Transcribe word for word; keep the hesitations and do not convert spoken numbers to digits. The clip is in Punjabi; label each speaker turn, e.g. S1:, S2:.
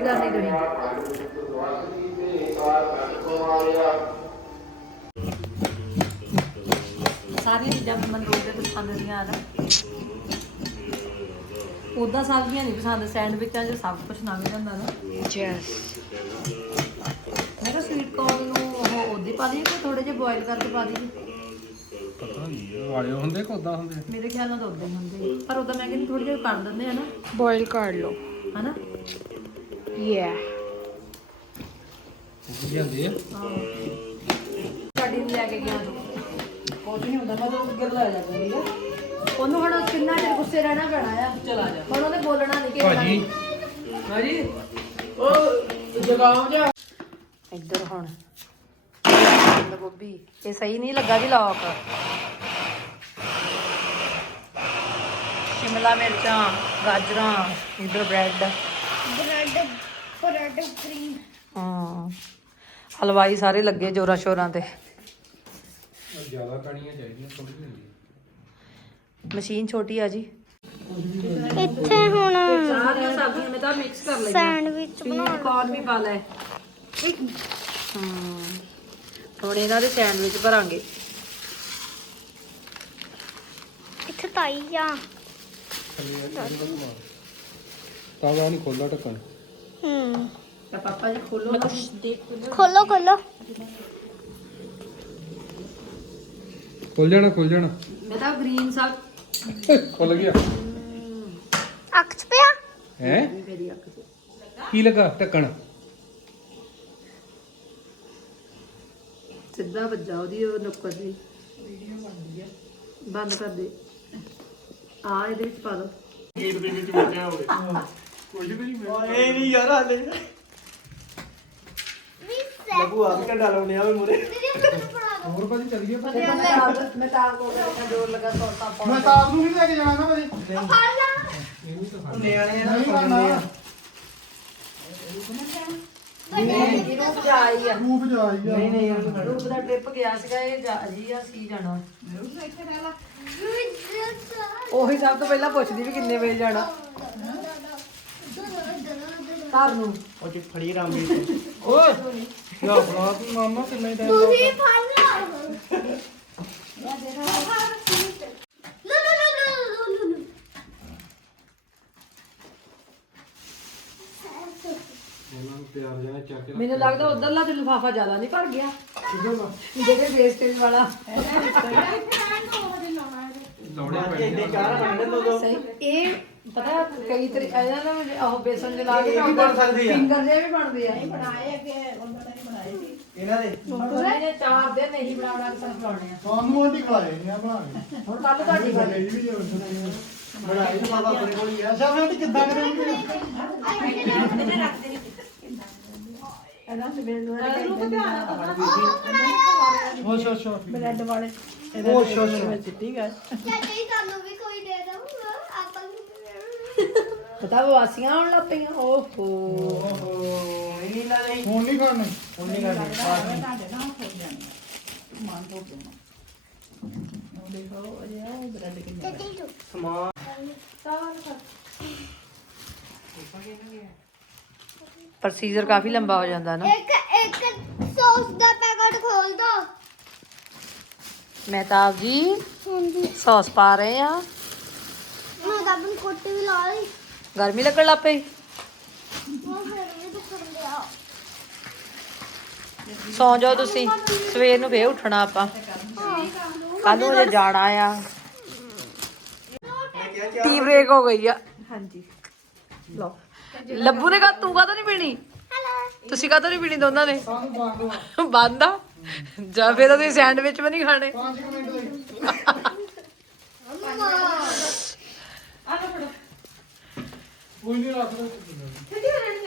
S1: ਕਰਨੀ ਤੁਸੀਂ ਸਾਰੀਆਂ ਚੀਜ਼ਾਂ ਮੈਨੂੰ ਰੋਜ਼ ਦੇ ਪਸੰਦ ਨਹੀਂ ਆ ਨਾ ਉਦਾਂ ਸਬਜ਼ੀਆਂ ਨਹੀਂ ਪਸੰਦ ਸੈਂਡਵਿਚਾਂ 'ਚ ਸਭ ਕੁਝ ਨਾ ਵੀ ਹੁੰਦਾ ਨਾ
S2: ਯੈਸ
S1: ਮੈਂ ਕਿਹਾ ਸਵੀਟ ਕੋਰਨ ਨੂੰ ਉਹ ਉਹਦੀ ਪਾ ਦਈਏ ਕਿ ਥੋੜੇ ਜਿਹਾ ਬੋਇਲ ਕਰਕੇ ਪਾ ਦਈਏ
S3: ਪਤਾ ਨਹੀਂ ਵਾਲੇ ਹੁੰਦੇ ਕਿ ਉਦਾਂ ਹੁੰਦੇ
S1: ਮੇਰੇ ਖਿਆਲ ਨਾਲ ਤਾਂ ਉਦਾਂ ਹੀ ਹੁੰਦੇ ਪਰ ਉਦਾਂ ਮੈਂ ਕਹਿੰਦੀ ਥੋੜੀ ਜਿਹੀ ਕਰ ਦਿੰਦੇ ਆ ਨਾ
S2: ਬੋਇਲ ਕਰ ਲਓ
S1: ਹਨਾ
S2: ਯਾ
S3: ਉਹ ਜਾਂਦੇ ਆ
S1: ਸਾਡੀ ਨੂੰ ਲੈ ਕੇ ਗਿਆ ਤੂੰ
S4: ਕੁਝ ਨਹੀਂ ਹੁੰਦਾ ਮੈਂ ਤਾਂ ਉੱਗਰ ਲੈ ਜਾਂਦਾ ਠੀਕ ਹੈ
S1: ਉਹਨੂੰ ਹੁਣ ਕਿੰਨਾ ਚਿਰ ਗੁੱਸੇ ਰਹਿਣਾ ਪੈਣਾ ਆ
S4: ਚਲਾ ਜਾ
S1: ਹੁਣ ਉਹਨੇ ਬੋਲਣਾ ਨਹੀਂ ਕਿ
S3: ਭਾਜੀ
S4: ਹਾਂਜੀ ਉਹ ਜਗਾਉਂ ਜਾ
S1: ਇੱਧਰ ਹੁਣ ਬੰਦ ਗੋਭੀ ਇਹ ਸਹੀ ਨਹੀਂ ਲੱਗਾ ਜੀ ਲੌਕ ਸ਼ਿਮਲਾ ਮਿਰਚਾਂ ਗਾਜਰਾਂ ਇੱਧਰ ਬ੍ਰੈਡ
S2: ਬ੍ਰੈਡ ਬ੍ਰੈਡ ਕਰੀਮ
S1: ਹਾਂ ਹਲਵਾਈ ਸਾਰੇ ਲੱਗੇ ਜੋਰਾਂ ਸ਼ੋਰਾਂ ਤੇ
S3: ਜ਼ਿਆਦਾ ਕਣੀਆਂ ਚਾਹੀਦੀਆਂ ਥੋੜੀ ਹੁੰਦੀ
S1: ਮਸ਼ੀਨ ਛੋਟੀ ਆ ਜੀ
S2: ਇੱਥੇ ਹੁਣ
S1: ਸਾਰੀਆਂ ਸਬਜ਼ੀਆਂ ਮੈਂ ਤਾਂ ਮਿਕਸ ਕਰ ਲਈਆਂ
S2: ਸੈਂਡਵਿਚ
S1: ਸਵੀਟ ਕੋਰਨ ਵੀ ਪਾ ਲੈ ਹਮ ਹੁਣ ਇਹਨਾਂ ਦੇ ਸੈਂਡਵਿਚ ਭਰਾਂਗੇ
S2: ਇੱਥੇ ਤਾਈ ਆ
S3: ਤਾਵਾ ਨਹੀਂ ਖੋਲਦਾ ਢੱਕਣ
S2: ਹੂੰ
S1: ਤਾਂ ਪਾਪਾ ਜੀ ਖੋਲੋ ਨਾ ਦੇਖ
S2: ਖੋਲੋ ਖੋਲੋ
S3: ਖੁੱਲ ਜਾਣਾ ਖੁੱਲ ਜਾਣਾ
S1: ਮੈਂ ਤਾਂ ਗ੍ਰੀਨ ਸਬ
S3: ਖੁੱਲ ਗਿਆ
S2: ਅੱਖ ਚ ਪਿਆ
S3: ਹੈ
S1: ਮੇਰੀ ਅੱਖ 'ਚ
S3: ਕੀ ਲੱਗਾ ਢੱਕਣ
S1: ਸਿੱਧਾ ਵੱਜਾ ਉਹਦੀ ਉਹ ਨੁੱਕਰ ਦੀ ਵੀਡੀਓ ਬਣਦੀ ਆ ਬੰਦ ਕਰ ਦੇ ਆ ਇਹਦੇ ਵਿੱਚ ਪਾ ਦੋ
S3: ਗੇਟ ਦੇ ਵਿੱਚ ਬੈਠਿਆ ਹੋਵੇ ਕੁਝ ਵੀ ਨਹੀਂ
S4: ਇਹ ਨਹੀਂ ਯਾਰ ਹਾਲੇ ਲੱਗੂ ਆ ਕੇ ਡਾਲਉਣੇ ਆਵੇ ਮੁਰੇ
S3: ਹੋਰ ਭਾਜੀ ਚੱਲੀਏ
S1: ਮੈਂ ਤਾਂ ਕੋ ਜੋਰ ਲਗਾ ਸੌਤਾ ਪਾ
S3: ਮੈਂ ਤਾਂ ਆਪ ਨੂੰ ਵੀ ਲੈ ਕੇ ਜਾਣਾ ਨਾ ਭਾਜੀ ਇਹ ਵੀ ਤਾਂ ਖਾਣਾ
S4: ਨਿਆਣੇ ਨਾ ਖਾਣੇ ਆ
S1: ਇਹਨੂੰ ਜਾਈ ਆ
S3: ਰੂਪ ਜਾਈ
S4: ਨਹੀਂ ਨਹੀਂ ਯਾਰ
S1: ਰੂਪ ਦਾ ਟ੍ਰਿਪ ਗਿਆ ਸੀਗਾ ਇਹ ਜਾ ਜੀ ਆ ਸੀ ਜਾਣਾ ਉਹੀ ਸਭ ਤੋਂ ਪਹਿਲਾਂ ਪੁੱਛਦੀ ਵੀ ਕਿੰਨੇ ਵਜੇ ਜਾਣਾ ਘਰ ਨੂੰ
S4: ਉਹ ਜੀ ਫੜੀ ਰਾਮੀ ਓਏ ਯਾ ਬੜਾ ਮਾਮਾ ਕਿੰਨਾ ਟਾਈਮ
S2: ਤੁਸੀਂ ਫੜ ਲਓ ਯਾ ਦੇ ਰਹਾ ਲੋ ਲੋ ਲੋ ਲੋ ਲੋ
S3: ਉਹਨਾਂ ਨੂੰ ਪਿਆਰ ਜਾਣਾ ਚੱਕ ਕੇ
S1: ਮੈਨੂੰ ਲੱਗਦਾ ਉਧਰਲਾ ਤੇ ਲਿਫਾਫਾ ਜ਼ਿਆਦਾ ਨਹੀਂ ਭਰ ਗਿਆ ਜਿਹੜੇ ਵੇਸਟੇਜ ਵਾਲਾ
S3: ਦੌੜੇ
S4: ਇਹਦੇ ਚਾਰ ਬਣਨੇ ਦੋ ਦੋ
S1: ਸਹੀ ਇਹ ਪਤਾ ਕਈ ਤਰੀਕੇ ਇਹਨਾਂ ਨਾਲ ਉਹ ਬੇਸਨ ਦੇ ਲਾ ਕੇ
S4: ਇਹ ਵੀ ਬਣ ਸਕਦੀ ਆ।
S1: ਫਿੰਗਰ ਜੇ ਵੀ ਬਣਦੇ ਆ
S4: ਇਹਨਾਂ ਦੇ
S1: ਤੁਸੀਂ ਇਹ ਚਾਰ ਦਿਨ ਨਹੀਂ ਬਣਾਉਣਾ ਕਿ ਸਾਨੂੰ ਬਣਾਉਣੇ ਆ
S3: ਸਾਨੂੰ ਆਂਟੀ ਖਲਾਏ ਨਹੀਂ ਆ ਬਣਾਏ
S1: ਹੁਣ ਕੱਲ ਤੁਹਾਡੀ ਗੱਲ
S3: ਮੇਰੀ ਵੀ ਜ਼ਰੂਰਤ ਨਹੀਂ
S4: ਬਣਾਈ ਤਾਂ ਬਾਬਾ ਆਪਣੇ ਕੋਲ ਹੀ ਆ
S3: ਅੱਛਾ ਮੈਂ ਆਂਟੀ ਕਿੱਦਾਂ ਕਰਾਂਗੇ
S1: ਇਹਨਾਂ ਤੇ ਮੈਨੂੰ
S3: ਹੋਸ਼ ਹੋਸ਼ ਹੋਸ਼
S1: ਬ੍ਰੈਡ ਵਾਲੇ
S3: ਹੋਸ਼ ਹੋਸ਼
S1: ਠੀਕ ਹੈ
S2: ਚਾਚੀ ਤੁਹਾਨੂੰ ਵੀ ਕੋਈ ਦੇ ਦੋ ਆਪਾਂ ਨੂੰ
S1: ਪਤਾ ਵਾਸੀਆਂ ਆਉਣ ਲੱਗ ਪਈਆਂ ਓਹੋ
S4: ਓਹੋ ਇਹ ਨਹੀਂ ਨਾ ਨਹੀਂ
S3: ਹੁਣ ਨਹੀਂ ਖਾਣੇ
S4: ਹੁਣ ਨਹੀਂ ਕਰਨੀ ਸਮਾਨ
S1: ਪ੍ਰੋਸੀਜਰ ਕਾਫੀ ਲੰਬਾ ਹੋ ਜਾਂਦਾ ਨਾ
S2: ਇੱਕ ਇੱਕ ਸੌਸ ਦਾ ਪੈਕਟ ਖੋਲ ਦੋ
S1: ਮਹਿਤਾਬ ਜੀ
S2: ਹਾਂਜੀ
S1: ਸੌਸ ਪਾ ਰਹੇ ਆ
S2: ਮੈਂ ਤਾਂ ਆਪਣੀ ਕੋਟੀ ਵੀ ਲਾ ਲਈ
S1: ਗਰਮੀ ਲੱਗਣ ਲੱਗ ਪਈ
S2: ਉਹ ਫਿਰ ਵੀ ਦੁੱਖਣ ਲਿਆ
S1: ਸੌਂ ਜਾਓ ਤੁਸੀਂ ਸਵੇਰ ਨੂੰ ਫੇਰ ਉੱਠਣਾ ਆਪਾਂ ਕੱਲ ਨੂੰ ਜੇ ਜਾਣਾ ਆ ਟੀ ਬ੍ਰੇਕ ਹੋ ਗਈ ਆ ਹਾਂਜੀ ਲਓ ਲੱਭੂ ਨੇ ਕਹਾ ਤੂੰ ਕਾਹਤੋਂ ਨਹੀਂ ਪੀਣੀ ਤੁਸੀਂ ਕਾਹਤੋਂ ਨਹੀਂ ਪੀਣੀ ਦੋਨਾਂ ਨੇ ਬੰਦ ਆ ਜਾਂ ਫਿਰ ਤੁਸੀਂ ਸੈਂਡਵਿਚ ਵੀ ਨਹੀਂ ਖਾਣੇ
S3: ਪੰਜ ਮਿੰਟ ਲਈ ਕੋਈ ਨਹੀਂ ਰੱਖ ਲਓ